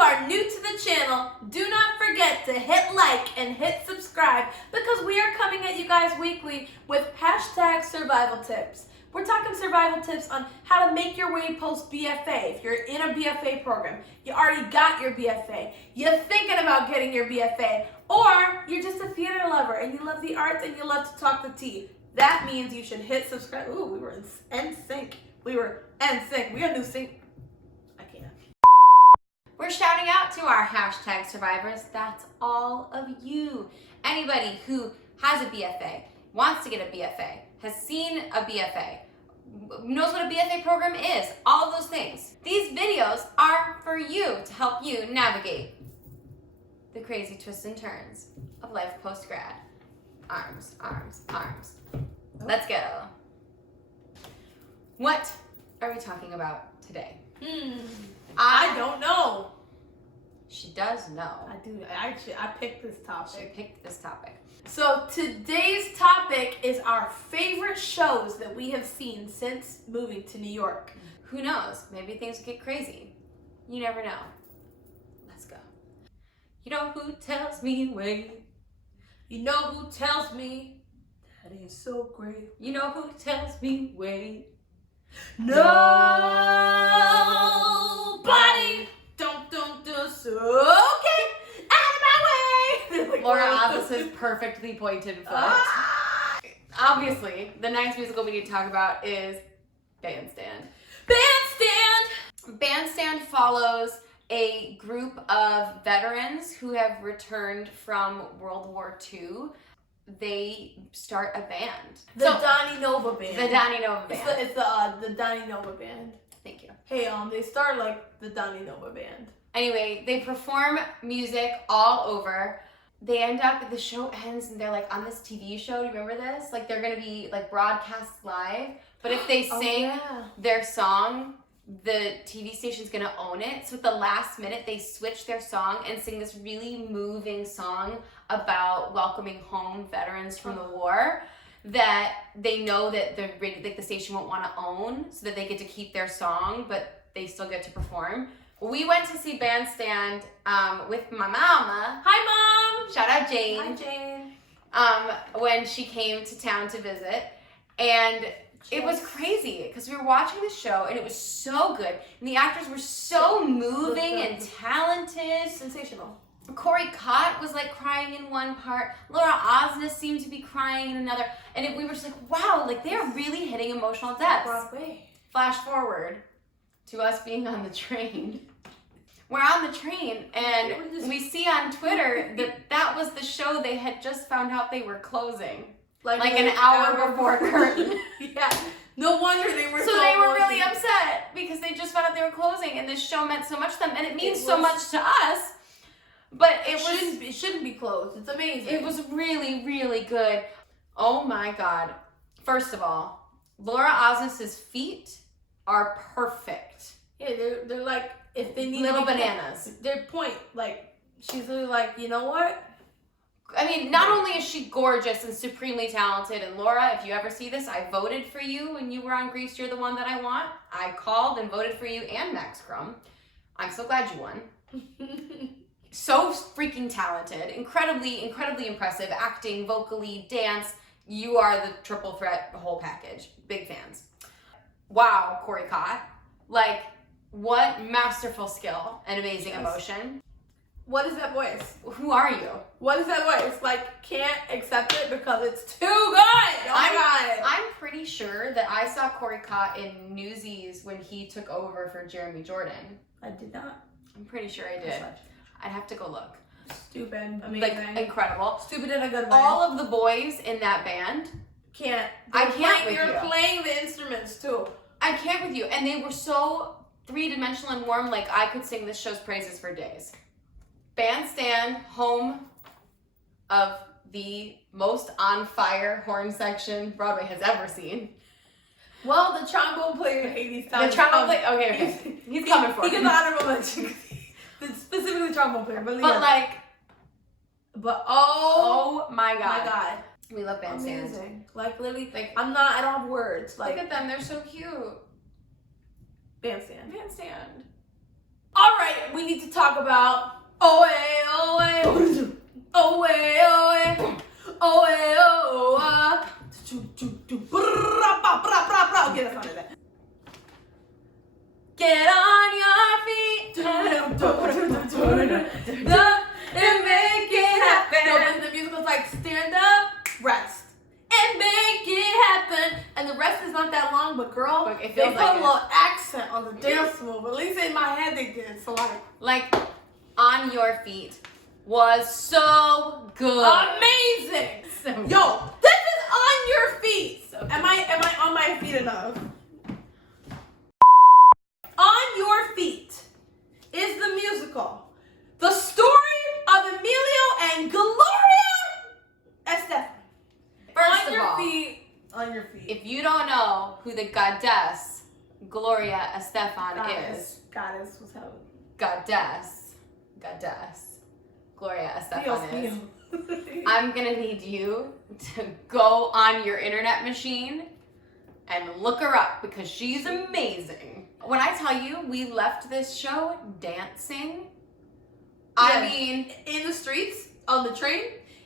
are new to the channel, do not forget to hit like and hit subscribe because we are coming at you guys weekly with hashtag survival tips. We're talking survival tips on how to make your way post B.F.A. If you're in a B.F.A. program, you already got your B.F.A., you're thinking about getting your B.F.A., or you're just a theater lover and you love the arts and you love to talk the tea. That means you should hit subscribe. Ooh, we were in sync. We were in sync. We got new sync. I can't. We're shouting out to our hashtag survivors. That's all of you. Anybody who has a B.F.A., wants to get a B.F.A., has seen a B.F.A., knows what a B.F.A. program is, all of those things. These videos are for you to help you navigate the crazy twists and turns of life post-grad. Arms, arms, arms. Let's go. What are we talking about today? I don't know. She does know. I do. I picked this topic. She picked this topic. So today's topic is our favorite shows that we have seen since moving to New York. Who knows? Maybe things will get crazy. You never know. Let's go. You know who tells me wait? You know who tells me that is so great? You know who tells me wait? Nobody. Don't so okay. Out of my way. Like, Laura Estefan perfectly pointed foot. Obviously, the next musical we need to talk about is Bandstand. Bandstand follows a group of veterans who have returned from World War II. They start a band. The Donny Nova Band. The Donny Nova Band. It's the Donny Nova Band. Thank you. Hey, they start like the Donny Nova Band. Anyway, they perform music all over. They end up, the show ends and they're like on this TV show. Do you remember this? Like they're gonna be like broadcast live. But if they sing their song, the TV station's gonna own it. So at the last minute, they switch their song and sing this really moving song about welcoming home veterans from the war that they know that the station won't want to own, so that they get to keep their song, but they still get to perform. We went to see Bandstand with my mama. Hi, Mom! Shout out Jane. Hi, Jane. When she came to town to visit. And it was crazy because we were watching the show and it was so good. And the actors were so moving and talented. Sensational. Corey Cott was like crying in one part. Laura Estefan seemed to be crying in another. And we were just like, wow, like they're really hitting emotional depths. Broadway. Flash forward to us being on the train. We're on the train and we see on Twitter that was the show they had just found out they were closing. Like an hour before curtain. Yeah. No wonder they were so they were really upset because they just found out they were closing and this show meant so much to them and it means so much to us. But it shouldn't be closed. It's amazing. It was really, really good. Oh my God. First of all, Laura Estefan feet are perfect. Yeah, they're like, if they need little bananas. Their point, like, she's really like, you know what? I mean, not only is she gorgeous and supremely talented, and Laura, if you ever see this, I voted for you when you were on Grease, You're the One That I Want. I called and voted for you and Max Crumb. I'm so glad you won. So freaking talented, incredibly, incredibly impressive, acting, vocally, dance. You are the triple threat, the whole package. Big fans. Wow, Corey Cott. Like, what masterful skill and amazing emotion. What is that voice? Who are you? What is that voice? Like, can't accept it because it's too good. Oh my God. I'm pretty sure that I saw Corey Cott in Newsies when he took over for Jeremy Jordan. I did not. I'm pretty sure I did. I'd have to go look. Stupid. Amazing. Like, incredible. Stupid in a good way. All of the boys in that band. I can't with you. They were playing the instruments too. I can't with you. And they were so three-dimensional and warm, like I could sing this show's praises for days. Bandstand, home of the most on-fire horn section Broadway has ever seen. Well, the trombone player in Hades Town. The trombone player, okay. He's coming for it. He gets honorable mention. Specifically trombone player, but oh my God. My God. We love Bandstand. Amazing. Like literally, I don't have words. Like, look at them, they're so cute. Bandstand. Alright, we need to talk about Oe, Oe, Oe, Oe, Oe, Oe. Okay, that's not it. Get on your feet and make it happen. No, the musical's like stand up, rest, and make it happen. And the rest is not that long, but girl, it they feels put like a little accent on the dance move. At least in my head they did. So like On Your Feet was so good. amazing. So good. Yo, this is On Your Feet. So good. Am I on my feet enough? On Your Feet is the musical. The story of Emilio and Gloria Estefan. First On of your all, feet. On your feet. if you don't know who the goddess Gloria Estefan is, Goddess, what's happening? goddess Gloria Estefan is, Dios. I'm gonna need you to go on your internet machine and look her up because she's amazing. When I tell you we left this show dancing, I Yeah. mean, In the streets, on the train,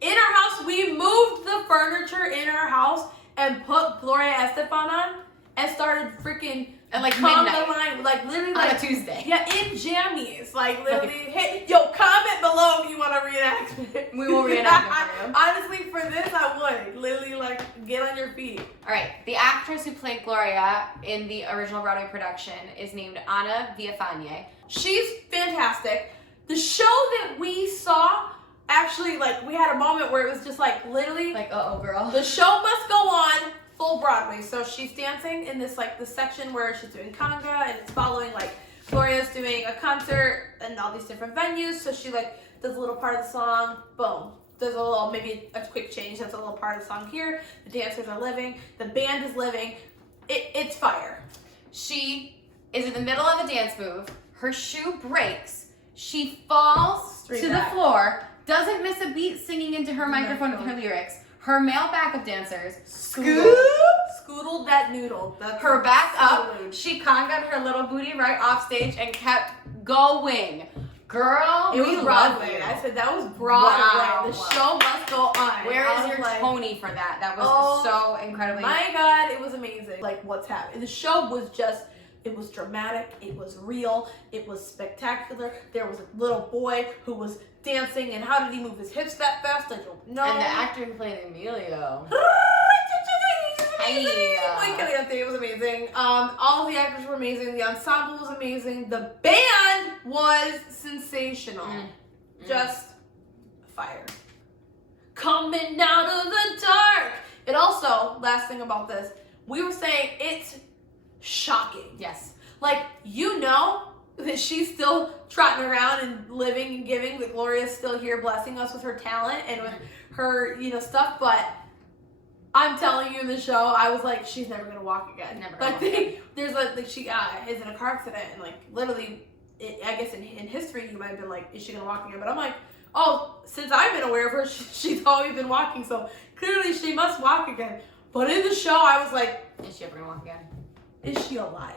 in our house, we moved the furniture in our house and put Gloria Estefan on and started freaking at like conga midnight line, like literally on like a Tuesday. yeah, in jammies, like literally. Hey, yo, comment below if you want to reenact it. We will reenact it for you. Honestly, for this, I would literally like get on your feet. All right, the actress who played Gloria in the original Broadway production is named Anna B.F.A. She's fantastic. The show that we saw, actually, like we had a moment where it was just like literally Like, uh-oh, girl. the show must go on full Broadway. So she's dancing in this like the section where she's doing conga and it's following like Gloria's doing a concert and all these different venues. So she like does a little part of the song, boom. There's a little, maybe a quick change. That's a little part of the song here. The dancers are living. The band is living. It's fire. She is in the middle of a dance move. Her shoe breaks. She falls Straight to back. the floor, doesn't miss a beat singing into her microphone with her lyrics. Her male backup dancers Scoodled that noodle. That's her back up. salute. She congaed her little booty right off stage and kept going. Girl, It we was love Broadway. you. I said that was Broadway. Wow. The show must go on. Where I is was your like, Tony for that? That was Oh, so incredibly. My God, it was amazing. Like what's happening. The show was just, it was dramatic, it was real, it was spectacular. There was a little boy who was dancing, and how did he move his hips that fast? I don't know. And the actor who played Emilio. It was amazing. All of the actors were amazing. The ensemble was amazing. The band was sensational. Just fire. Coming out of the dark. It also, last thing about this, we were saying it's shocking. Yes. Like, you know that she's still trotting around and living and giving, that Gloria's still here blessing us with her talent and with her, stuff, but I'm telling you in the show, I was like, she's never gonna walk again. Never gonna Like, walk again. there's like she is in a car accident, and like literally, I guess in history you might have been like, is she gonna walk again? But I'm like, oh, since I've been aware of her, she's always been walking, so clearly she must walk again. But in the show, I was like, Is she ever gonna walk again? is she alive?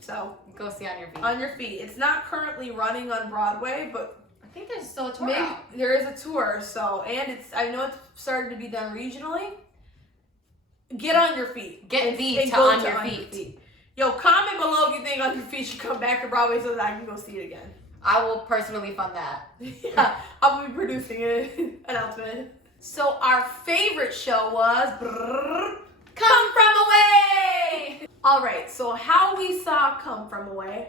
So Go see On Your Feet. On Your Feet. It's not currently running on Broadway, but I think there's still a tour maybe out. there is a tour. So, and I know it's started to be done regionally. Get on your feet. Get and thee to go On Your Feet. Yo, comment below if you think On Your Feet should come back to Broadway so that I can go see it again. I will personally fund that. Yeah, I'll be producing an announcement. So our favorite show was Come From Away. All right, so how we saw Come From Away.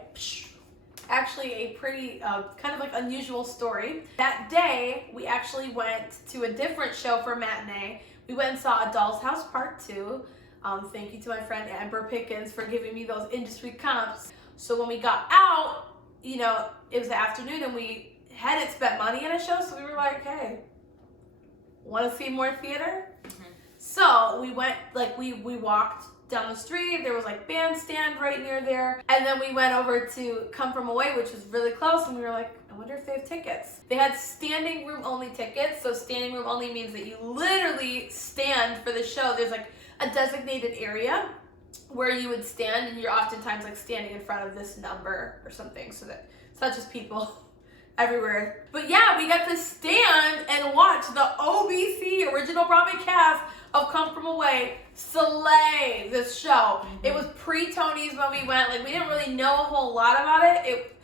Actually, a pretty kind of like unusual story. That day, we actually went to a different show for matinee. We went and saw A Doll's House Part 2. Thank you to my friend Amber Pickens for giving me those industry comps. So when we got out, it was the afternoon and we hadn't spent money in a show, so we were like, hey, want to see more theater? Mm-hmm. So we went, like we walked down the street, there was like Bandstand right near there, and then we went over to Come From Away, which was really close, and we were like, I wonder if they have tickets. They had standing room only tickets, so standing room only means that you literally stand for the show. There's like a designated area where you would stand, and you're oftentimes like standing in front of this number or something so that such as people everywhere. But yeah, we got to stand and watch the OBC, original Broadway cast of Come From Away, slay this show. It was pre-Tony's when we went. Like, we didn't really know a whole lot about it.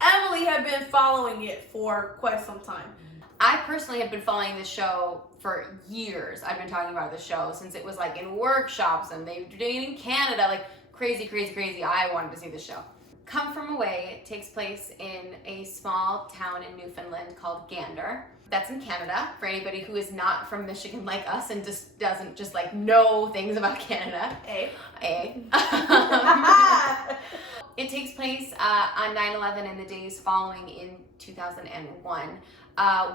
Emily had been following it for quite some time. I personally have been following this show for years. I've been talking about the show since it was like in workshops and they were doing it in Canada, like crazy, crazy, crazy. I wanted to see the show. Come From Away takes place in a small town in Newfoundland called Gander. That's in Canada, for anybody who is not from Michigan like us and just doesn't just like know things about Canada. It takes place on 9/11 and the days following in 2001.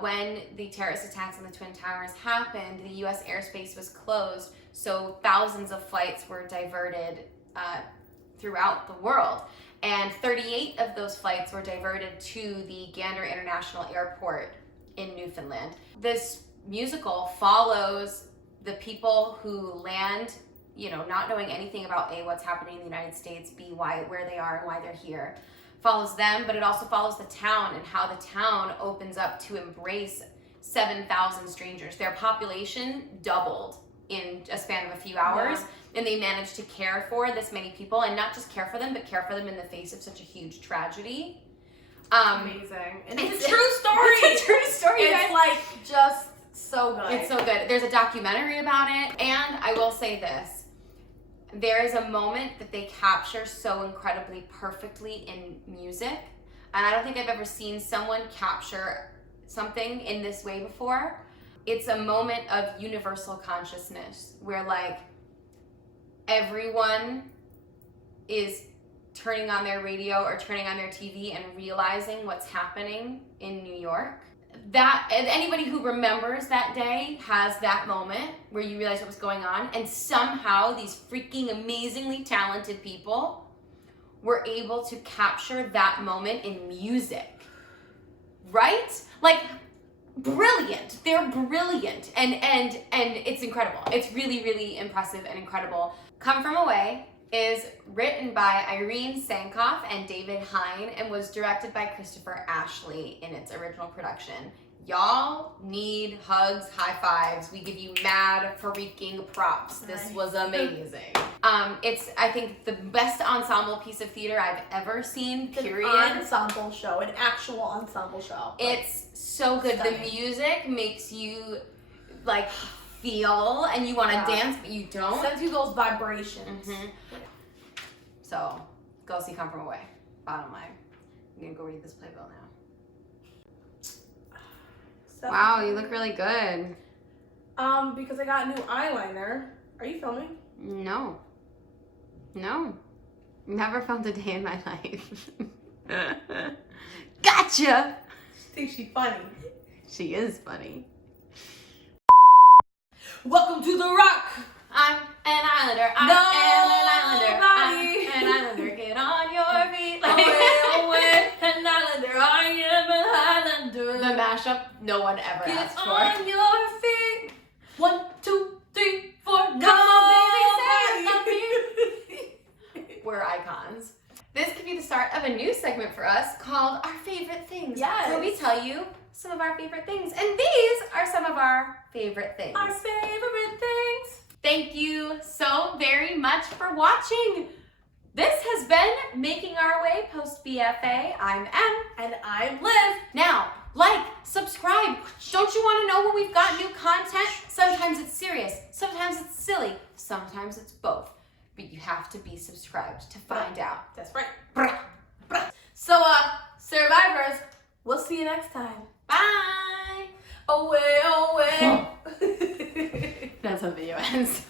When the terrorist attacks on the Twin Towers happened, the U.S. airspace was closed, so thousands of flights were diverted throughout the world. And 38 of those flights were diverted to the Gander International Airport in Newfoundland. This musical follows the people who land, you know, not knowing anything about A, what's happening in the United States, B, where they are and why they're here. Follows them, but it also follows the town and how the town opens up to embrace 7,000 strangers. Their population doubled in a span of a few hours, and they managed to care for this many people, and not just care for them, but care for them in the face of such a huge tragedy. Amazing. And it's a true story. It's a true story. It's like just so good. It's so good. There's a documentary about it, and I will say this. There is a moment that they capture so incredibly perfectly in music, and I don't think I've ever seen someone capture something in this way before. It's a moment of universal consciousness where like everyone is turning on their radio or turning on their TV and realizing what's happening in New York. That anybody who remembers that day has that moment where you realize what was going on, and somehow these freaking amazingly talented people were able to capture that moment in music. Right? Like, brilliant. They're brilliant. And it's incredible. It's really, really impressive and incredible. Come From Away is written by Irene Sankoff and David Hine and was directed by Christopher Ashley in its original production. Y'all need hugs, high fives. We give you mad freaking props. This was amazing. It's, I think, the best ensemble piece of theater I've ever seen, period. An ensemble show, an actual ensemble show. It's so good. Stunning. The music makes you like feel and you want to dance, but you don't. Sends you those vibrations. So, go see Come From Away. Bottom line. I'm gonna go read this playbill now. So, wow, you look really good. Because I got new eyeliner. Are you filming? No. Never filmed a day in my life. Gotcha! She thinks she's funny. She is funny. Welcome to the Rock! I'm an islander. I'm an islander. Get on your feet. Away, an islander. I am an islander. The mashup no one ever asked for. Get on your feet. 1, 2, 3, 4. Come on, baby, say we're icons. This could be the start of a new segment for us called Our Favorite Things. Yes. Where we tell you some of our favorite things. And these are some of our favorite things. Our favorite things. Thank you so very much for watching. This has been Making Our Way post B.F.A. I'm M. And I'm Liv. Now, like, subscribe. Don't you want to know when we've got new content? Sometimes it's serious, sometimes it's silly, sometimes it's both. But you have to be subscribed to find out. That's right. So, survivors, we'll see you next time. Bye. Away, away. That's how video ends.